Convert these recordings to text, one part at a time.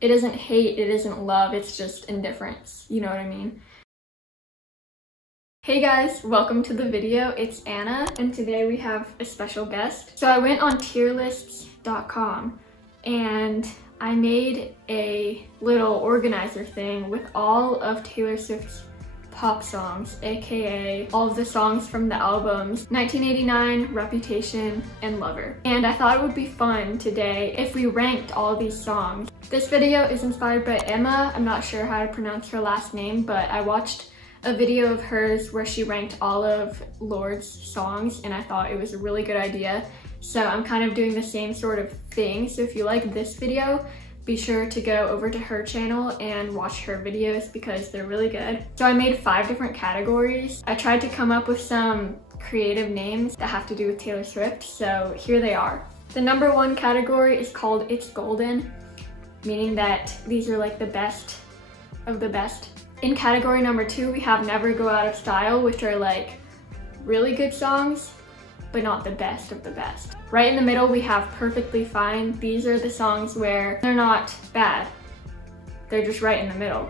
It isn't hate, it isn't love, it's just indifference. You know what I mean? Hey guys, welcome to the video. It's Anna, and today we have a special guest. So I went on tierlists.com and I made a little organizer thing with all of Taylor Swift's pop songs, aka all of the songs from the albums 1989, Reputation, and Lover. And I thought it would be fun today if we ranked all these songs. This video is inspired by Emma. I'm not sure how to pronounce her last name, but I watched a video of hers where she ranked all of Lorde's songs, and I thought it was a really good idea. So I'm kind of doing the same sort of thing. So if you like this video, be sure to go over to her channel and watch her videos because they're really good. So I made 5 different categories. I tried to come up with some creative names that have to do with Taylor Swift, so here they are. The number 1 category is called It's Golden, meaning that these are like the best of the best. In category number 2, we have Never Go Out of Style, which are like really good songs, but not the best of the best. Right in the middle, we have Perfectly Fine. These are the songs where they're not bad. They're just right in the middle.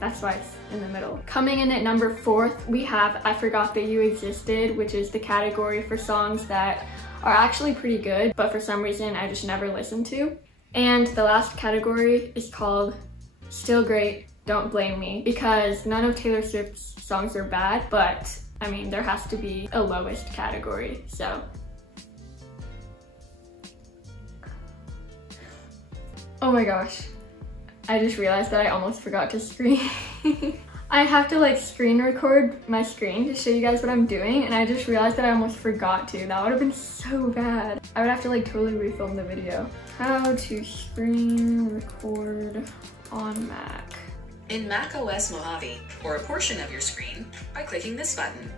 That's why it's in the middle. Coming in at number 4th, we have I Forgot That You Existed, which is the category for songs that are actually pretty good, but for some reason I just never listened to. And the last category is called Still Great, Don't Blame Me, because none of Taylor Swift's songs are bad, but I mean, there has to be a lowest category, so. Oh my gosh, I just realized that I almost forgot to screen. I have to like screen record my screen to show you guys what I'm doing, and I just realized that I almost forgot to. That would have been so bad. I would have to like totally refilm the video. How to screen record on Mac. In Mac OS Mojave, or a portion of your screen, by clicking this button.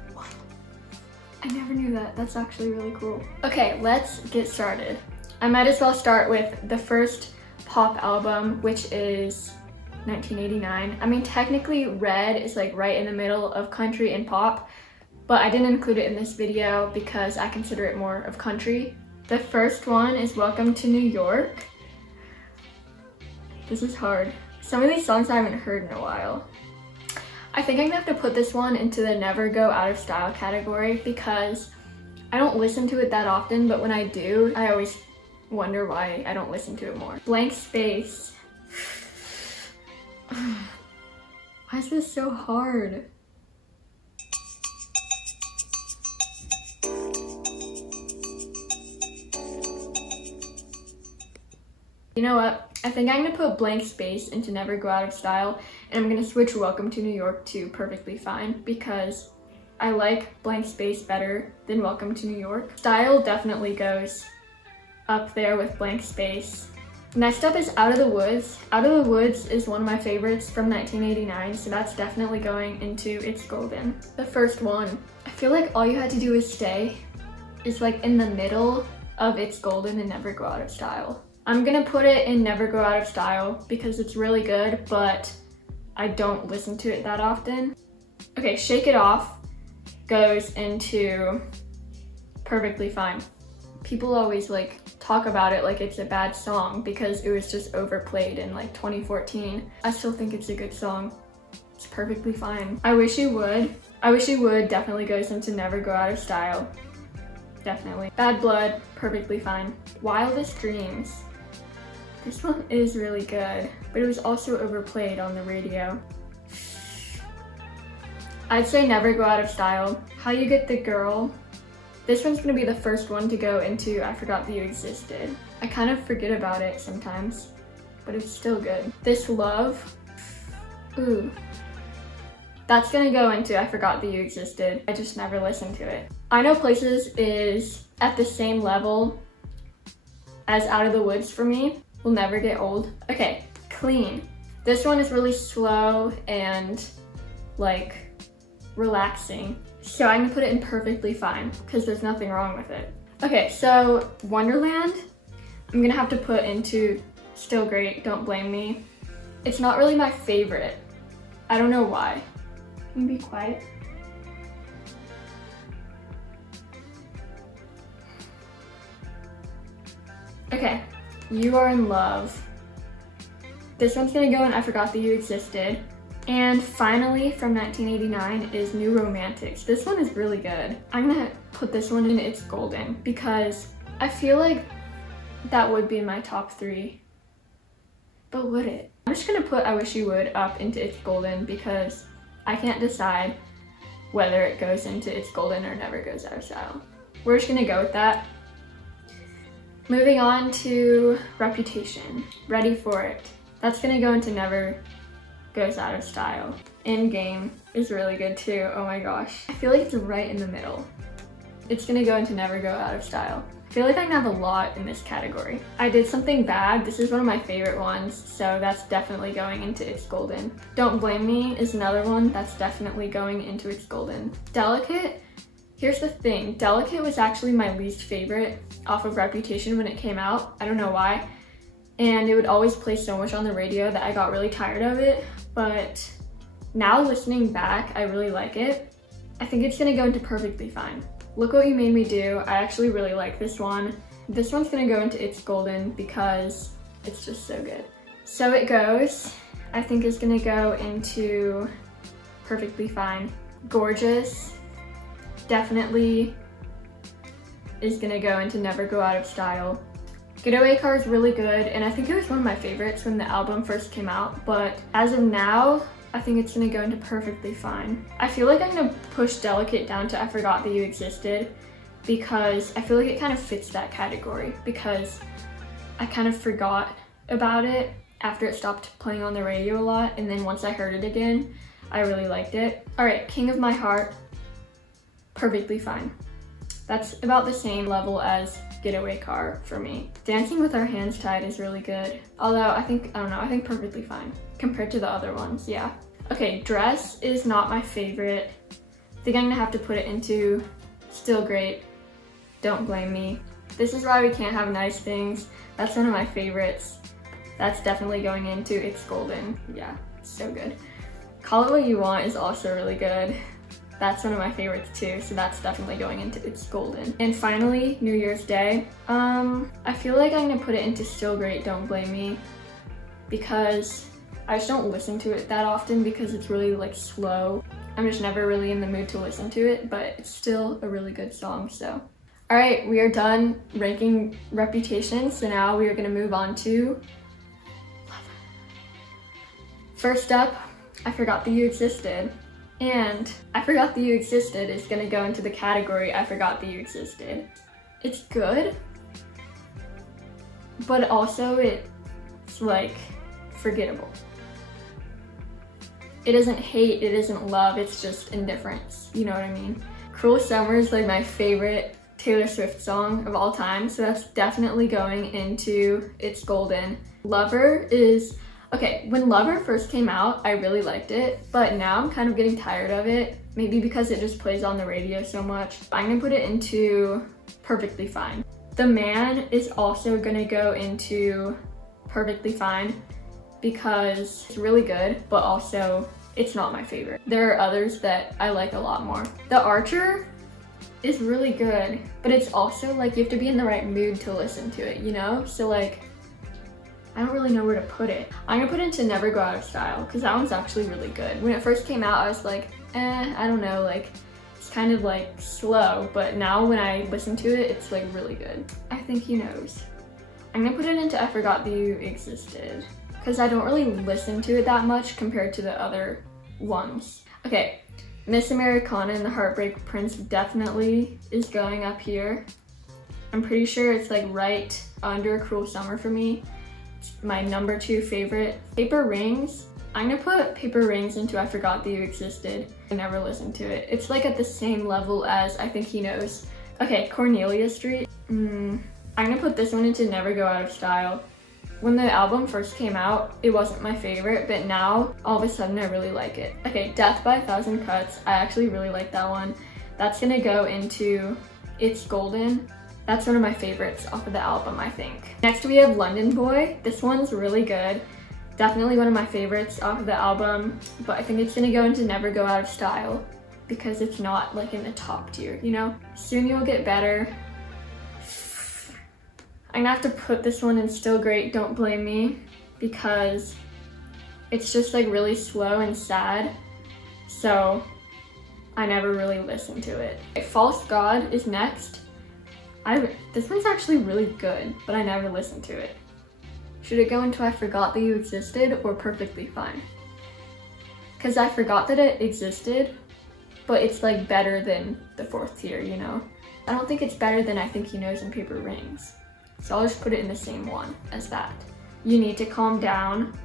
I never knew that. That's actually really cool. Okay, let's get started. I might as well start with the first pop album, which is 1989. I mean, technically Red is like right in the middle of country and pop, but I didn't include it in this video because I consider it more of country. The first one is Welcome to New York. This is hard. Some of these songs I haven't heard in a while. I think I'm gonna have to put this one into the Never Go Out of Style category because I don't listen to it that often, but when I do, I always wonder why I don't listen to it more. Blank Space. Why is this so hard? You know what? I think I'm gonna put Blank Space into Never Go Out of Style, and I'm gonna switch Welcome to New York to Perfectly Fine because I like Blank Space better than Welcome to New York. Style definitely goes up there with Blank Space. Next up is Out of the Woods. Out of the Woods is one of my favorites from 1989, so that's definitely going into It's Golden. The first one, I feel like All You Had to Do Is Stay is like in the middle of It's Golden and Never Go Out of Style. I'm gonna put it in Never Go Out of Style because it's really good, but I don't listen to it that often. Okay, Shake It Off goes into Perfectly Fine. People always like talk about it like it's a bad song because it was just overplayed in like 2014. I still think it's a good song. It's perfectly fine. I Wish You Would. I Wish You Would definitely goes into Never Go Out of Style. Definitely. Bad Blood, Perfectly Fine. Wildest Dreams. This one is really good, but it was also overplayed on the radio. I'd say Never Go Out of Style. How You Get the Girl. This one's gonna be the first one to go into I Forgot That You Existed. I kind of forget about it sometimes, but it's still good. This Love. Ooh. That's gonna go into I Forgot That You Existed. I just never listened to it. I Know Places is at the same level as Out of the Woods for me. Will never get old. Okay, Clean. This one is really slow and like relaxing. So I'm gonna put it in Perfectly Fine because there's nothing wrong with it. Okay, so Wonderland, I'm gonna have to put into Still Great, Don't Blame Me. It's not really my favorite. I don't know why. Can you be quiet? Okay, You Are in Love. This one's gonna go in I Forgot That You Existed. And finally, from 1989 is New Romantics. This one is really good. I'm gonna put this one in It's Golden because I feel like that would be in my top 3. But would it? I'm just gonna put I Wish You Would up into It's Golden because I can't decide whether it goes into It's Golden or never goes out of style. We're just gonna go with that. Moving on to Reputation. Ready for It. That's gonna go into Never Goes Out of Style. In Game is really good too. Oh my gosh. I feel like it's right in the middle. It's gonna go into Never Go Out of Style. I feel like I can have a lot in this category. I Did Something Bad. This is one of my favorite ones, so that's definitely going into It's Golden. Don't Blame Me is another one that's definitely going into It's Golden. Delicate. Here's the thing. Delicate was actually my least favorite off of Reputation when it came out. I don't know why. And it would always play so much on the radio that I got really tired of it. But now listening back, I really like it. I think it's gonna go into Perfectly Fine. Look What You Made Me Do. I actually really like this one. This one's gonna go into It's Golden because it's just so good. So It Goes, I think is gonna go into Perfectly Fine. Gorgeous, definitely is gonna go into Never Go Out of Style. Getaway Car is really good, and I think it was one of my favorites when the album first came out, but as of now, I think it's gonna go into Perfectly Fine. I feel like I'm gonna push Delicate down to I Forgot That You Existed because I feel like it kind of fits that category because I kind of forgot about it after it stopped playing on the radio a lot, and then once I heard it again, I really liked it. All right, King of My Heart, Perfectly Fine. That's about the same level as Getaway Car for me. Dancing with Our Hands Tied is really good. Although I think Perfectly Fine compared to the other ones, yeah. Okay, Dress is not my favorite. I think I'm gonna have to put it into Still Great, Don't Blame Me. This Is Why We Can't Have Nice Things. That's one of my favorites. That's definitely going into It's Golden. Yeah, so good. Call It What You Want is also really good. That's one of my favorites too, so that's definitely going into It's Golden. And finally, New Year's Day. I feel like I'm gonna put it into Still Great, Don't Blame Me because I just don't listen to it that often because it's really like slow. I'm just never really in the mood to listen to it, but it's still a really good song, so. All right, we are done ranking Reputation, so now we are gonna move on to Lover. First up, I Forgot That You Existed. And I Forgot That You Existed is gonna go into the category I Forgot That You Existed. It's good, but also it's like forgettable. It isn't hate, it isn't love, it's just indifference, you know what I mean? Cruel Summer is like my favorite Taylor Swift song of all time, so that's definitely going into It's Golden. Lover is, okay, when Lover first came out, I really liked it, but now I'm kind of getting tired of it, maybe because it just plays on the radio so much. I'm gonna put it into Perfectly Fine. The Man is also gonna go into Perfectly Fine because it's really good, but also it's not my favorite. There are others that I like a lot more. The Archer is really good, but it's also like you have to be in the right mood to listen to it, you know? So like, I don't really know where to put it. I'm gonna put it into Never Go Out of Style because that one's actually really good. When it first came out, I was like, I don't know, like it's kind of like slow, but now when I listen to it, it's like really good. I think he knows. I'm gonna put it into I Forgot That You Existed because I don't really listen to it that much compared to the other ones. Okay, Miss Americana and the Heartbreak Prince definitely is going up here. I'm pretty sure it's like right under Cruel Summer for me. It's my number 2 favorite. Paper Rings, I'm gonna put Paper Rings into I Forgot That You Existed. I never listened to it. It's like at the same level as I Think He Knows. Okay, Cornelia Street. I'm gonna put this one into Never Go Out of Style. When the album first came out, it wasn't my favorite, but now all of a sudden I really like it. Okay, Death by a Thousand Cuts. I actually really like that one. That's gonna go into It's Golden. That's one of my favorites off of the album, I think. Next we have London Boy. This one's really good. Definitely one of my favorites off of the album, but I think it's gonna go into Never Go Out of Style because it's not like in the top tier, you know? Soon You'll Get Better. I'm gonna have to put this one in Still Great, Don't Blame Me because it's just like really slow and sad, so I never really listened to it. False God is next. This one's actually really good, but I never listened to it. Should it go into I Forgot That You Existed or Perfectly Fine? Because I forgot that it existed, but it's like better than the fourth tier, you know? I don't think it's better than I Think He Knows and Paper Rings. So I'll just put it in the same one as that. You Need to Calm Down.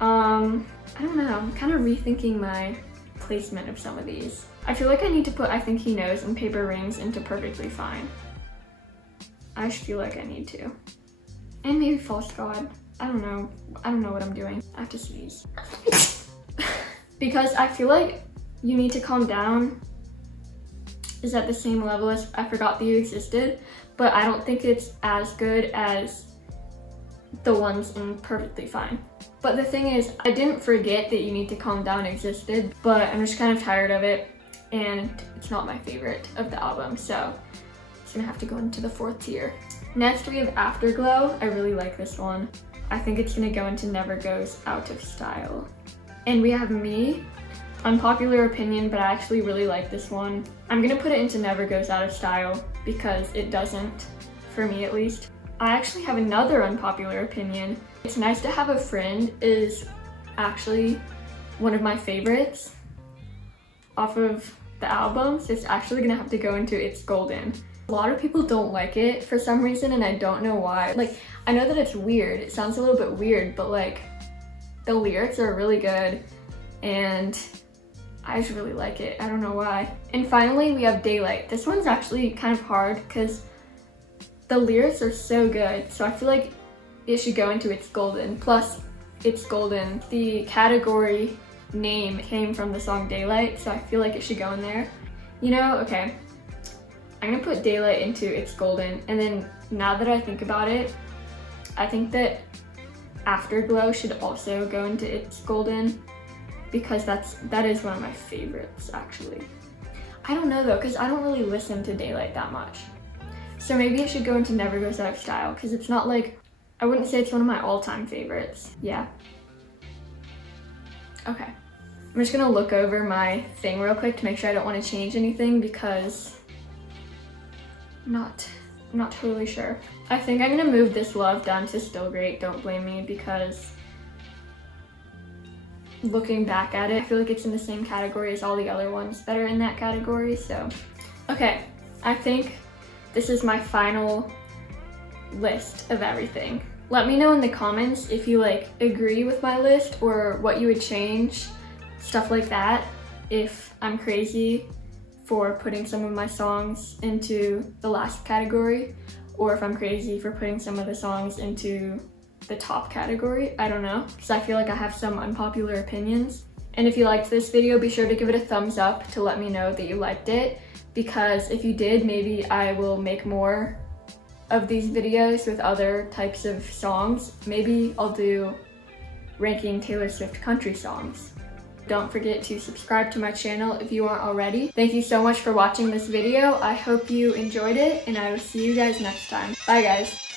I don't know, I'm kind of rethinking my placement of some of these. I feel like I need to put I Think He Knows and Paper Rings into Perfectly Fine. I just feel like I need to. And maybe False God. I don't know what I'm doing. I have to sneeze. Because I feel like You Need to Calm Down is at the same level as I Forgot That You Existed, but I don't think it's as good as the ones in Perfectly Fine. But the thing is, I didn't forget that You Need to Calm Down existed, but I'm just kind of tired of it, and it's not my favorite of the album, so it's gonna have to go into the fourth tier. Next we have Afterglow. I really like this one. I think it's gonna go into Never Goes Out of Style. And we have Me. Unpopular opinion, but I actually really like this one. I'm gonna put it into Never Goes Out of Style because it doesn't, for me at least. I actually have another unpopular opinion. It's Nice to Have a Friend is actually one of my favorites off of the album, so it's actually gonna have to go into It's Golden. A lot of people don't like it for some reason, and I don't know why. Like, I know that it's weird, it sounds a little bit weird, but like, the lyrics are really good, and I just really like it. I don't know why. And finally, we have Daylight. This one's actually kind of hard because the lyrics are so good, so I feel like it should go into It's Golden. Plus, It's Golden, the category name came from the song Daylight, so I feel like it should go in there. You know, okay. I'm gonna put Daylight into It's Golden, and then now that I think about it, I think that Afterglow should also go into It's Golden because that is one of my favorites, actually. I don't know though, because I don't really listen to Daylight that much. So maybe it should go into Never Goes Out of Style, because it's not like, I wouldn't say it's one of my all-time favorites. Yeah. Okay. I'm just gonna look over my thing real quick to make sure I don't want to change anything because I'm not totally sure. I think I'm gonna move This Love down to Still Great, Don't Blame Me, because looking back at it, I feel like it's in the same category as all the other ones that are in that category, so. Okay, I think this is my final list of everything. Let me know in the comments if you like agree with my list or what you would change, stuff like that. If I'm crazy for putting some of my songs into the last category, or if I'm crazy for putting some of the songs into the top category, I don't know, because I feel like I have some unpopular opinions. And if you liked this video, be sure to give it a thumbs up to let me know that you liked it, because if you did, maybe I will make more of these videos with other types of songs. Maybe I'll do ranking Taylor Swift country songs. Don't forget to subscribe to my channel if you aren't already. Thank you so much for watching this video. I hope you enjoyed it, and I will see you guys next time. Bye guys.